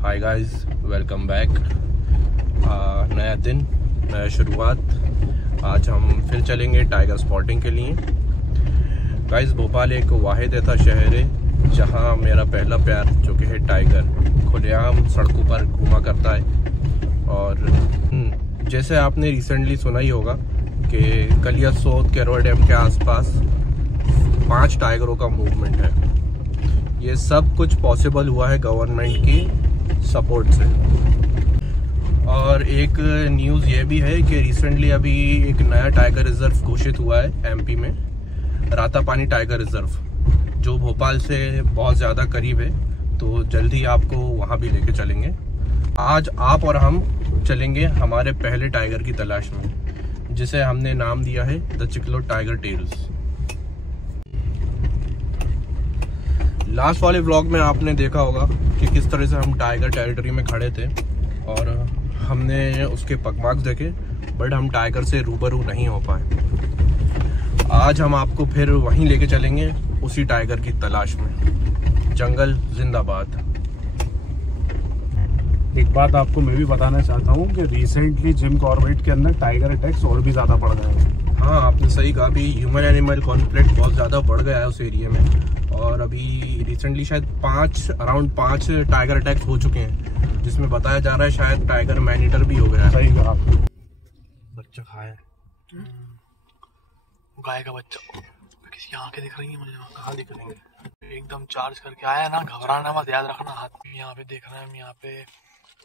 Hi guys, welcome back. नया दिन, नया शुरुआत। आज हम फिर चलेंगे टाइगर स्पॉटिंग के लिए। गाइस, भोपाल एक वाहिद ऐसा शहर है जहां मेरा पहला प्यार जो कि है टाइगर खुलेआम सड़कों पर घूमा करता है। और जैसे आपने रिसेंटली सुना ही होगा कि कलियासोत केरवा डैम के आसपास 5 टाइगरों का मूवमेंट है। ये सब कुछ पॉसिबल हुआ है गवर्नमेंट की सपोर्ट से। और एक न्यूज़ ये भी है कि रिसेंटली अभी एक नया टाइगर रिजर्व घोषित हुआ है एमपी में, रातापानी टाइगर रिजर्व, जो भोपाल से बहुत ज़्यादा करीब है। तो जल्दी आपको वहाँ भी लेके चलेंगे। आज आप और हम चलेंगे हमारे पहले टाइगर की तलाश में, जिसे हमने नाम दिया है द चिकलोट टाइगर टेल्स। लास्ट वाले व्लॉग में आपने देखा होगा कि किस तरह से हम टाइगर टेरिटरी में खड़े थे और हमने उसके पगमार्क्स देखे, बट हम टाइगर से रूबरू नहीं हो पाए। आज हम आपको फिर वहीं लेके चलेंगे, उसी टाइगर की तलाश में। जंगल जिंदाबाद। एक बात आपको मैं भी बताना चाहता हूँ कि रिसेंटली जिम कॉर्बेट के अंदर टाइगर अटैक्स और भी ज़्यादा बढ़ गए हैं। हाँ, आपने सही कहा। अभी ह्यूमन एनिमल कॉन्फ्लिक्ट बहुत ज़्यादा बढ़ गया है उस एरिया में। और अभी रिसेंटली शायद अराउंड 5 टाइगर अटैक्स हो चुके हैं, जिसमें बताया जा रहा है शायद टाइगर मैन ईटर भी हो गया है। सही कहा। बच्चा खाया गाय का बच्चा। किसी की आंखें दिख रही हैं मुझे? कहाँ दिख रही है? एकदम चार्ज करके आया ना, घबराना मत, याद रखना। हाथ में यहाँ पे देख रहे हैं हम, यहाँ पे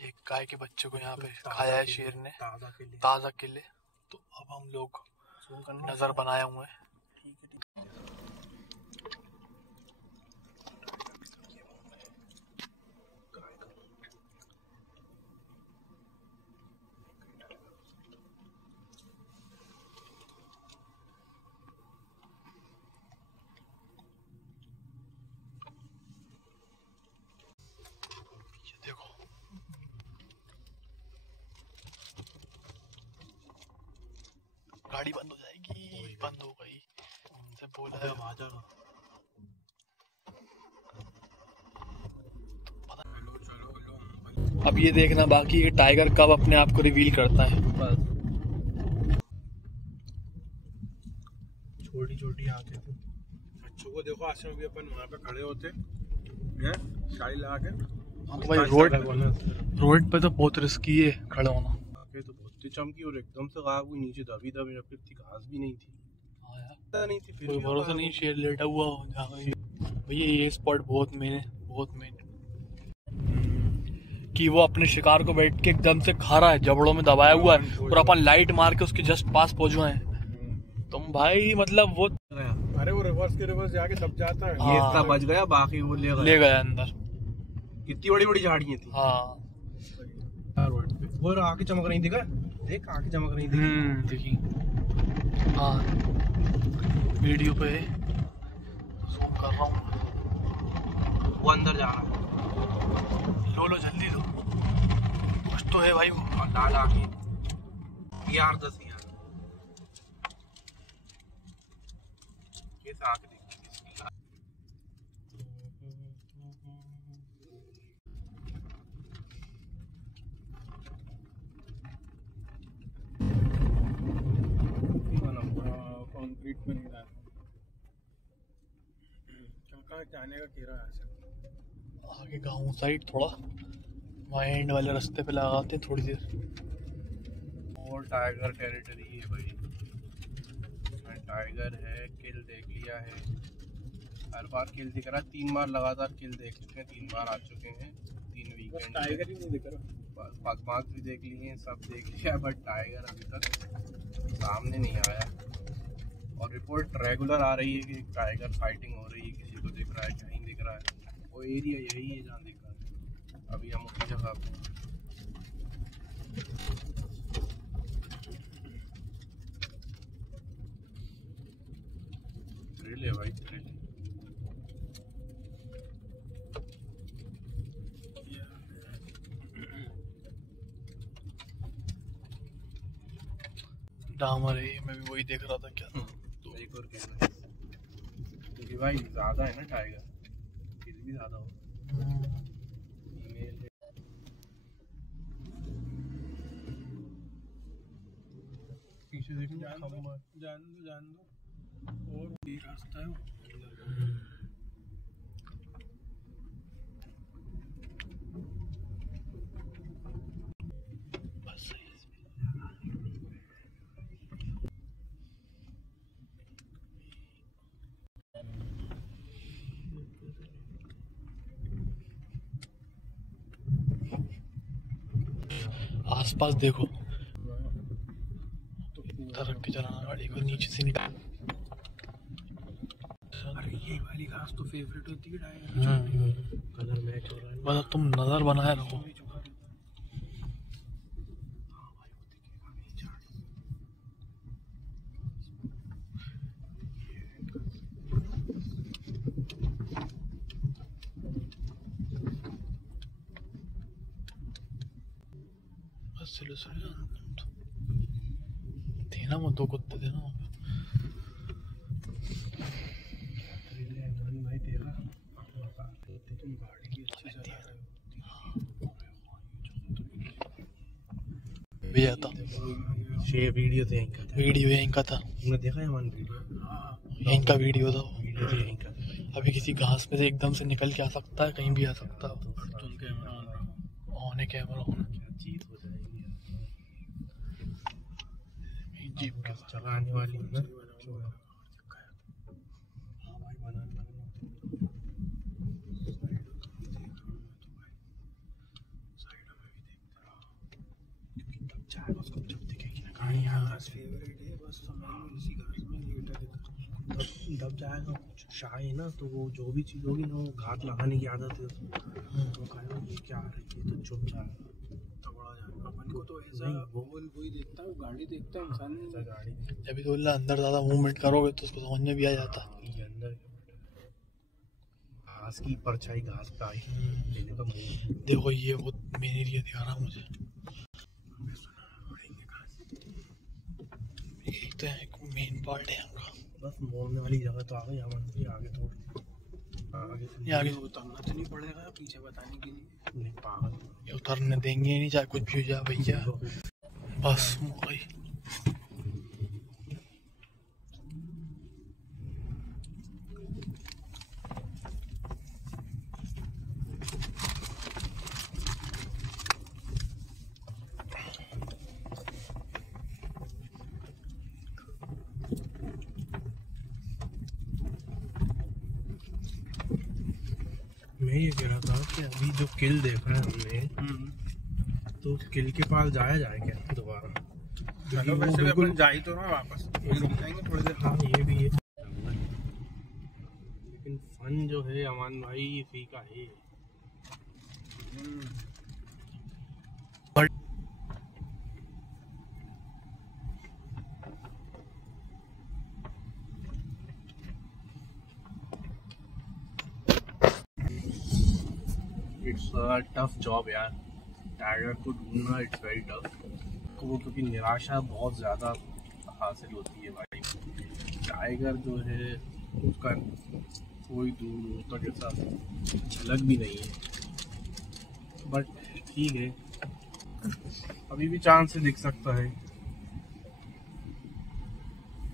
एक गाय के बच्चे को यहाँ पे खाया है शेर ने, ताज़ा किले। तो अब हम लोग नजर बनाए हुए हैं। गाड़ी बंद हो जाएगी। बंद हो गई, उनसे बोला है अब ये देखना बाकी है टाइगर कब अपने आप को रिवील करता है। छोटी छोटी आंखें थी बच्चों को। देखो आश्रम भी अपन वहाँ पे खड़े होते हैं, शाही लगा के। भाई रोड पे तो बहुत रिस्की है खड़े होना। आंखें तो बहुत चमकी और एकदम से गायब हुई। नीचे दबी दबी रखी थी, घास भी नहीं थी। नहीं थी, फिर कोई भरोसा नहीं, शेर लेटा हुआ हो भैया। ये स्पॉट बहुत मेन कि वो अपने शिकार को बैठ के एकदम से खा रहा है, जबड़ों में दबाया हुआ है, और अपन लाइट मार के उसके जस्ट पास पहुंचे हैं। तुम भाई मतलब वो, अरे वो रिवर्स जाके दब जाता है। ये इतना बच गया, बाकी वो ले गया अंदर। कितनी बड़ी बड़ी झाड़ियां थी। हाँ, वो आंखें चमक रही थी क्या? देख, आंखें चमक रही थी। देखिए, हाँ वीडियो पे जूम कर रहा हूँ। वो अंदर जा रहा है। लो जल्दी दो, कुछ तो है भाई। वो लाल आंखें, यार 10 यार कैसे आंखें दिखती किसकी? कंक्रीट में नहीं रहा कहाँ जाने का कह रहा है। आगे गाँव साइड थोड़ा वहाँ एंड वाले रास्ते पे लगाते हैं थोड़ी देर। और टाइगर टेरिटरी है भाई, टाइगर है। किल देख लिया है, हर बार किल दिख रहा है। 3 बार लगातार किल देख चुके हैं, 3 बार आ चुके हैं 3 वीकेंड। टाइगर ही नहीं दिख रहा। पगमार्क भी देख लिए हैं, सब देख लिया, बट टाइगर अभी तक सामने नहीं आया। और रिपोर्ट रेगुलर आ रही है कि टाइगर फाइटिंग हो रही है, किसी को दिख रहा है, कहीं दिख रहा है। वो एरिया यही है जहाँ दिख रहा है। अभी हम उसी जगह पे थ्रिल है भाई, थ्रिल। डामर है, मैं भी वही देख रहा था। क्या तो एक और कहना है क्योंकि भाई ज़्यादा है ना टाइगर, किल भी ज़्यादा हो। पीछे देखो जान दो और ये रास्ता है बस आसपास देखो, उधर रख के चलाना गाड़ी को, नीचे से निकाल। अरे ये वाली घास तो फेवरेट होती है टाइगर, कलर मैच हो रहा है। बस तुम नजर बनाए रखो। बस चलो थे ना, वो दो कुत्ते थे ना। भाई तेरा तुम गाड़ी की अच्छी चला रहे हो। भैया था शेयर वीडियो थे इनका, वीडियो यहीं का था, तुमने देखा है हमारा वीडियो? यहीं का वीडियो था वो। वीडियो थे यहीं का। अभी किसी घास में से एकदम से निकल के आ सकता है, कहीं भी आ सकता है। चल कैमरा ऑन है कैमरा ऑन। क्या चीज हो जाएगी जीप के चलाने वाली है ना। हाँ भाई बनाना साइड में भी देखता रहा, क्योंकि तब चाहेगा उसको जब दिखेगी ना गाड़ी। यहाँ फेवरेट है बस, समय इसी घास में लेटा देता दब जाएगा कुछ शाय है ना, तो वो जो भी चीज़ होगी ना वो घात लगाने की आदत है उसको। तो कहेगा ये क्या आ रही है, तो चुप जाएगा, तगड़ा जाएगा। अपन को तो ऐसा वही देखता है, वो गाड़ी देखता है, इंसान नहीं गाड़ी। जब तो अंदर ज़्यादा मूवमेंट करोगे तो उसको समझ में भी आ जाता। ये अंदर घास की परछाई घास पे आई लेने का मुंह। देखो ये वो मेरे लिए दिखा रहा मुझे, एक तो एक मेन पार्ट है यहाँ का। बस मोड़ने वाली जगह तो आ गई, हमारे आगे थोड़ी आगे ये आगे उतरना तो नहीं पड़ेगा पीछे बताने के लिए। नहीं पागल, ये उतरने देंगे नहीं, चाहे कुछ भी हो जाए भैया। बस मुझे मैं ये कह रहा था कि अभी जो किल देख रहे हैं हमने, तो किल के पास जाया जाए क्या दोबारा? चलो वैसे भी अपन जा ही तो रहा वापस, रुक जाएंगे थोड़ी देर। हाँ ये भी है, लेकिन फन जो है अमान भाई इसी का है। इट्स अ टफ जॉब यार, टाइगर को ढूंढना इट्स वेरी टफ। वो क्योंकि निराशा बहुत ज़्यादा हासिल होती है भाई। टाइगर जो है उसका कोई दूर दूर तक ऐसा झलक भी नहीं है, बट ठीक है अभी भी चांस से दिख सकता है।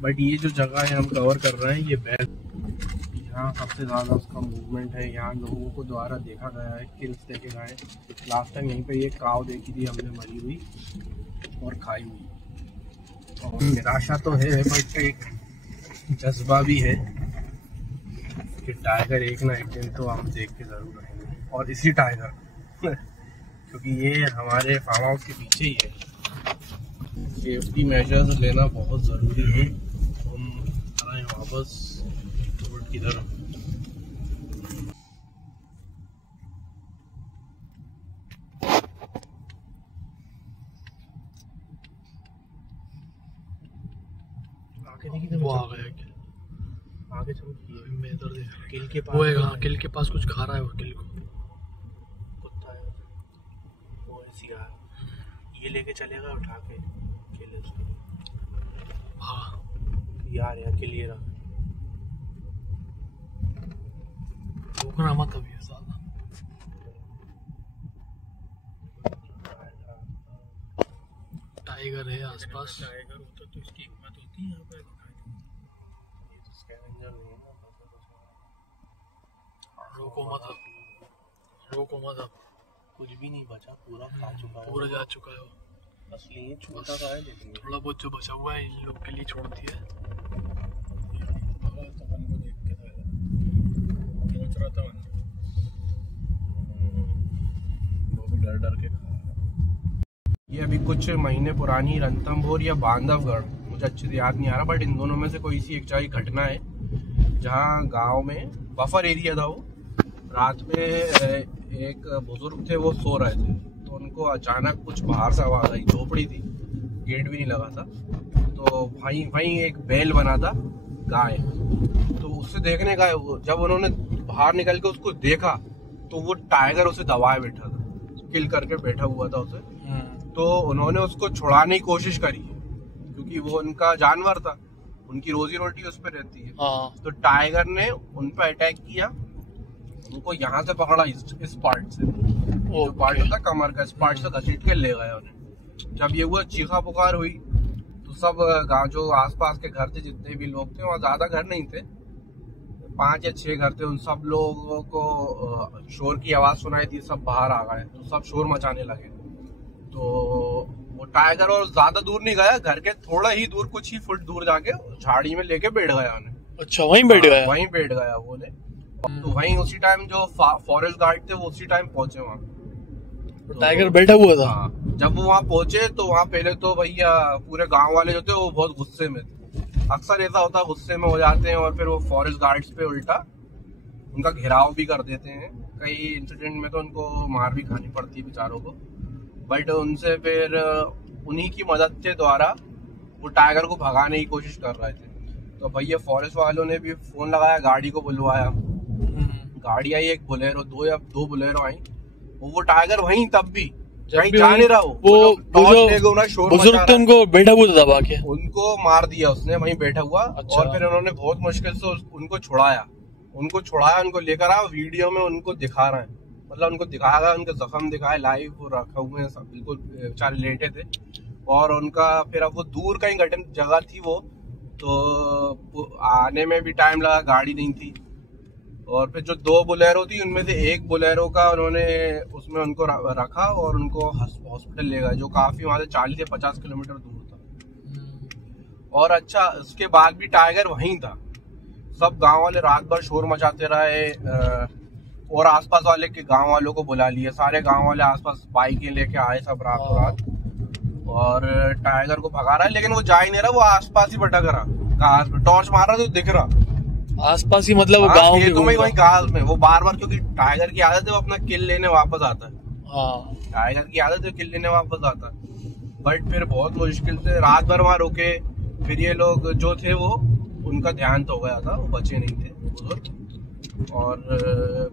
बट ये जो जगह है हम कवर कर रहे हैं ये बेस्ट, यहाँ सबसे ज़्यादा उसका मूवमेंट है, यहाँ लोगों को द्वारा देखा गया है, किल्स देखे गए। लास्ट टाइम यहीं पे ये काव देखी थी हमने मरी हुई और खाई हुई। और निराशा तो है बट एक जज्बा भी है कि टाइगर एक ना एक दिन तो हम देख के ज़रूर रहेंगे, और इसी टाइगर क्योंकि ये हमारे फार्म हाउस के पीछे ही है। सेफ्टी मेजर्स लेना बहुत ज़रूरी है। हम आ रहे हैं वापस किधर। आगे देखिए वो आ गया क्या? आगे चलो, मैं इधर देख रहा किल के हूँ। पास वो है, हाँ किल के पास कुछ खा रहा है वो किल को। कुत्ता है वो, ऐसी आ ये लेके चलेगा उठा के किल उसको। हाँ यार यार किल ये रहा। रुकना मत अभी ज़्यादा। टाइगर है आसपास। टाइगर होता तो इसकी हिम्मत होती है यहाँ पे। ये तो स्कैवेंजर नहीं है ना। रोको मत अब, रोको मत अब, कुछ भी नहीं बचा, पूरा खा चुका है, पूरा जा चुका है वो। असली ये छोटा सा है लेकिन थोड़ा बहुत जो बचा हुआ है इन लोग के लिए छोड़ दिया है। तमन को देख के सोच रहा था वो भी डर डर के खा रहा है। ये अभी कुछ महीने पुरानी रणथंभौर या बांधवगढ़, मुझे अच्छे से याद नहीं आ रहा, बट इन दोनों में से कोई सी एक जगह घटना है जहाँ गांव में बफर एरिया था, वो रात में एक बुजुर्ग थे, वो सो रहे थे, तो उनको अचानक कुछ बाहर से आवाज आई। झोपड़ी थी, गेट भी नहीं लगा था, तो वहीं एक बैल बना था गाय, तो उससे देखने गए। जब उन्होंने बाहर निकल के उसको देखा तो वो टाइगर उसे दबाए बैठा था, किल करके बैठा हुआ था उसे। तो उन्होंने उसको छुड़ाने की कोशिश करी क्योंकि वो उनका जानवर था, उनकी रोजी रोटी उस पर रहती है। तो टाइगर ने उन पर अटैक किया, उनको यहाँ से पकड़ा, इस पार्ट से, जो पार्ट होता कमर का, इस पार्ट से घसीट के ले गए उन्हें। जब ये हुआ, चीखा पुकार हुई, तो सब गांव जो आसपास के घर थे, जितने भी लोग थे, वहाँ ज्यादा घर नहीं थे, 5 या 6 घर थे, उन सब लोगों को शोर की आवाज सुनाई थी, सब बाहर आ गए, तो सब शोर मचाने लगे। तो वो टाइगर और ज्यादा दूर नहीं गया, घर के थोड़ा ही दूर, कुछ ही फुट दूर जाके झाड़ी में लेके बैठ गया उन्हें। अच्छा, वहीं बैठ गया? वहीं बैठ गया वो ने। तो वहीं उसी टाइम जो फॉरेस्ट गार्ड थे वो उसी टाइम पहुंचे वहाँ। तो टाइगर बैठा हुआ था? जब वो वहाँ पहुंचे तो वहाँ पहले तो भैया पूरे गांव वाले जो थे वो बहुत गुस्से में थे। अक्सर ऐसा होता है, गुस्से में हो जाते हैं और फिर वो फॉरेस्ट गार्ड्स पे उल्टा उनका घेराव भी कर देते हैं। कई इंसिडेंट में तो उनको मार भी खानी पड़ती है बेचारों को, बट उनसे फिर उन्हीं की मदद के द्वारा वो टाइगर को भगाने की कोशिश कर रहे थे। तो भैया फॉरेस्ट वालों ने भी फोन लगाया, गाड़ी को बुलवाया, गाड़ी आई, एक बोलेरो, दो बोलेरो आई। वो टाइगर वहीं तब भी कहीं जा नहीं रहा, वो बुजुर्ग थे उनको बैठा हुआ था दबा के, उनको मार दिया उसने वहीं बैठा हुआ। अच्छा। और फिर उन्होंने बहुत मुश्किल से उनको छुड़ाया, उनको लेकर आया, वीडियो में उनको दिखा रहे हैं, मतलब उनको दिखाया गया, उनके जख्म दिखाए, लाइव रखे हुए हैं सब, बिल्कुल बेचारे लेटे थे। और उनका फिर अब वो दूर कहीं जगह थी वो, तो आने में भी टाइम लगा, गाड़ी नहीं थी। और फिर जो 2 बोलेरो थी उनमें से एक बोलेरो का उन्होंने उसमें उनको रखा और उनको हॉस्पिटल ले गए, जो काफी वहां से 40 या 50 किलोमीटर दूर था। और अच्छा, उसके बाद भी टाइगर वहीं था। सब गांव वाले रात भर शोर मचाते रहे और आसपास वाले के गांव वालों को बुला लिया, सारे गांव वाले आसपास बाइकें लेके आए सब रातों रात, और टाइगर को भगा रहा है, लेकिन वो जा ही नहीं रहा, वो आसपास ही भटक रहा, टॉर्च मार रहा तो दिख रहा आसपास ही, मतलब वो गांव में वही घास में। वो बार बार, क्योंकि टाइगर की आदत है वो अपना किल लेने वापस आता है। टाइगर की आदत है किल लेने वापस आता है। बट फिर बहुत मुश्किल से रात भर वहां रुके, फिर ये लोग जो थे वो, उनका ध्यान तो हो गया था, वो बचे नहीं थे बुजुर्ग। और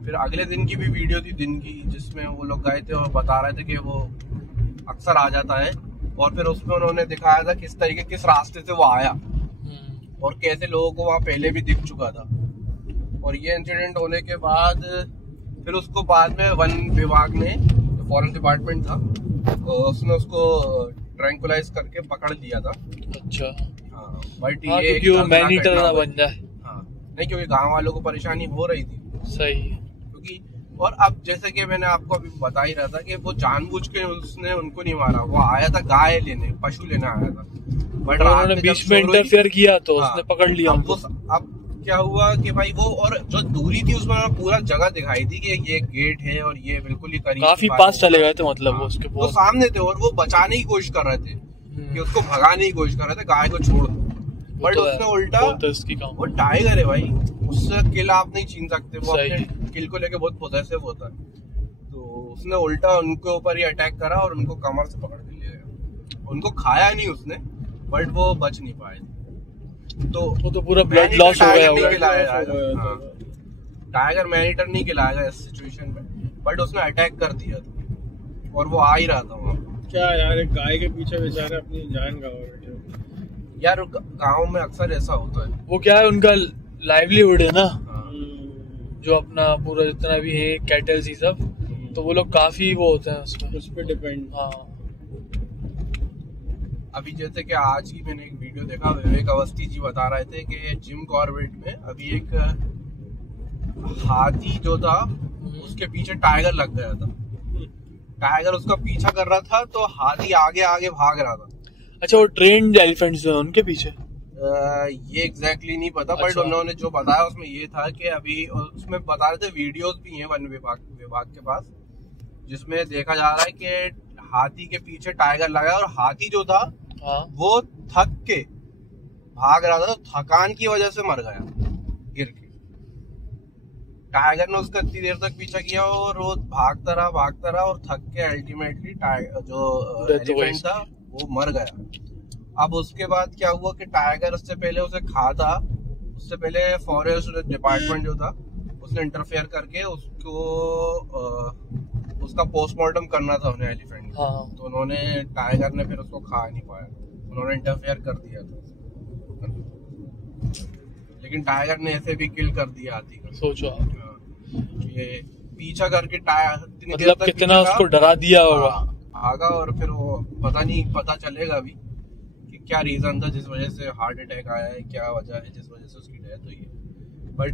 फिर अगले दिन की भी वीडियो थी, दिन की, जिसमें वो लोग गए थे और बता रहे थे कि वो अक्सर आ जाता है। और फिर उसमें उन्होंने दिखाया था किस रास्ते से वो आया और कैसे लोगों को वहाँ पहले भी दिख चुका था। और ये इंसिडेंट होने के बाद फिर उसको बाद में वन विभाग ने, फॉरेस्ट डिपार्टमेंट था, तो उसने उसको ट्रैंकुलाइज करके पकड़ लिया था। अच्छा। हाँ, बट ये मैन ईटर ना बन जाए। हाँ, नहीं, क्योंकि गांव वालों को परेशानी हो रही थी। सही। क्योंकि और अब जैसे कि मैंने आपको अभी बता ही रहा था कि वो जानबूझ के उसने उनको नहीं मारा, वो आया था गाय लेने, पशु लेने आया था, बट रात में बीच में इंटरफेयर किया तो उसने पकड़ लिया। अब क्या हुआ कि भाई वो, और जो दूरी थी उसमें पूरा जगह दिखाई थी कि ये गेट है और ये बिल्कुल ही करीब, काफी पास चले गए थे, मतलब वो उसके वो सामने थे और वो बचाने की कोशिश कर रहे थे कि उसको भगाने की कोशिश कर रहे थे, गाय को छोड़ दो। बट उसने उल्टा, वो टाइगर है भाई, उससे किल आप नहीं छीन सकते, वो अपने किल को लेके बहुत पॉसेसिव होता है। तो उसने उल्टा उनके ऊपर ही अटैक करा और उनको कमर से पकड़ के ले गया। उनको खाया नहीं उसने, बट वो बच नहीं पाए। तो वो तो पूरा ब्लड लॉस हो गया होगा। टाइगर मैनीटर नहीं खिलाएगा इस सिचुएशन में, बट उसने अटैक कर दिया था और वो आ ही रहा था वहाँ। क्या यार, एक गाय के पीछे बेचारे अपनी जान गंवा बैठे यार। गांव में अक्सर ऐसा होता है। वो क्या है, उनका लाइवलीहुड है ना, जो अपना पूरा जितना भी है कैटल्स ही सब, तो वो लोग काफी वो होते हैं उस पर डिपेंड। हाँ, अभी जैसे कि आज की मैंने एक वीडियो देखा, विवेक अवस्थी जी बता रहे थे कि जिम कॉर्बेट में अभी एक हाथी जो था उसके पीछे टाइगर लग गया था। टाइगर उसका पीछा कर रहा था तो हाथी आगे आगे भाग रहा था। अच्छा, वो ट्रेन्ड एलिफेंट्स हैं उनके पीछे? ये एग्जैक्टली नहीं पता, बट उन्होंने जो बताया उसमें ये था कि अभी उसमें बता रहे थे, वीडियोस भी हैं वन विभाग के पास, जिसमें देखा जा रहा है कि हाथी के पीछे टाइगर लगा और हाथी जो था वो थक के भाग रहा था, तो थकान की वजह से मर गया गिर के। टाइगर ने उसका इतनी देर तक पीछा किया और वो भागता रहा और थक के अल्टीमेटली जो एलिफेंट था वो मर गया। अब उसके बाद क्या हुआ कि टाइगर उससे पहले उसे खाता, उससे पहले फॉरेस्ट डिपार्टमेंट जो था उसने इंटरफेयर करके उसका पोस्टमार्टम करना था उन्हें एलिफेंट का। तो उन्होंने, टाइगर ने फिर उसको खा नहीं पाया, उन्होंने इंटरफेयर कर दिया था, लेकिन टाइगर ने ऐसे भी किल कर दिया हाथी को। सोचो ये पीछा करके टाइगर मतलब कितना उसको डरा दिया होगा। भागा और फिर वो पता चलेगा अभी कि क्या रीजन था जिस वजह से हार्ट अटैक आया है, क्या वजह है जिस वजह से उसकी डेथ हुई है, बट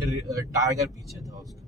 टाइगर पीछे था उसके।